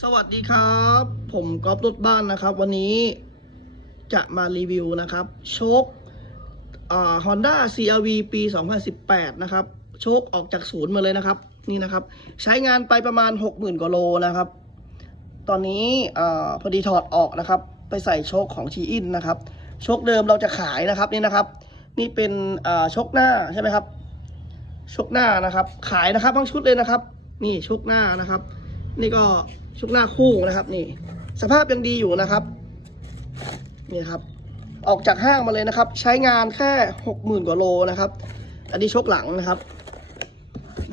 สวัสดีครับ ผมก๊อฟรถบ้านนะครับ วันนี้จะมารีวิวนะครับโชคอ่า Honda CRV ปี 2018 นะครับ โชคออกจากศูนย์มาเลยนะครับ นี่นะครับ ใช้งานไปประมาณ 60,000 กว่าโลนะครับ ตอนนี้อพอดีถอดออกนะครับ ไปใส่โชคของชีอินนะครับ โชคเดิมเราจะขายนะครับนี่นะครับ นี่เป็นโชคหน้าใช่ไหมครับ โชคหน้านะครับ ขายนะครับทั้งชุดเลยนะครับ นี่โชคหน้านะครับ นี่ก็โชคหน้าคู่นะครับ นี่ สภาพยังดีอยู่นะครับ นี่ครับ ออกจากห้างมาเลยนะครับ ใช้งานแค่หกหมื่นกว่าโลนะครับ อันนี้ชคหลังนะครับ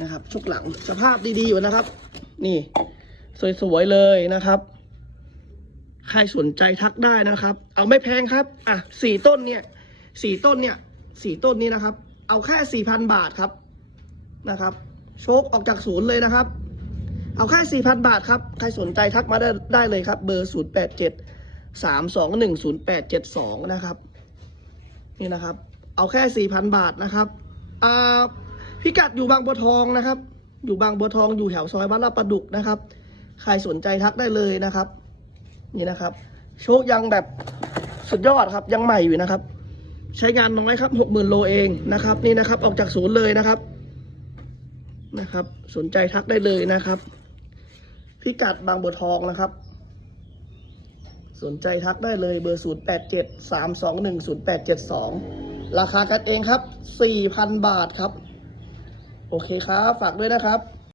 นะครับชคหลังสภาพดีๆอยู่นะครับ นี่ สวยๆเลยนะครับใครสนใจทักได้นะครับ เอาไม่แพงครับ อะสี่ต้นเนี่ยสี่ต้นเนี่ยสี่ต้นนี้นะครับ เอาแค่สี่พันบาทครับนะครับ โชคออกจากศูนย์เลยนะครับ เอาแค่สี่พันบาทครับ ใครสนใจทักมาได้ได้เลยครับ เบอร์ศูนย์แปดเจ็ดสามสองหนึ่งศูนย์แปดเจ็ดสองนะครับ นี่นะครับ เอาแค่สี่พันบาทนะครับอ่าพิกัดอยู่บางบัวทองนะครับ อยู่บางบัวทองอยู่แถวซอยบ้านลาประดุกนะครับ ใครสนใจทักได้เลยนะครับ นี่นะครับ โชคยังแบบสุดยอดครับ ยังใหม่อยู่นะครับ ใช้งานน้อยครับหกหมื่นโลเองนะครับ นี่นะครับ ออกจากศูนย์เลยนะครับนะครับ สนใจทักได้เลยนะครับ พิกัดบางบัวทองนะครับ สนใจทักได้เลยเบอร์ 0 8 7 3 2 1 0 8 7 2 ราคากันเองครับ 4,000 บาทครับ โอเคครับ ฝากด้วยนะครับ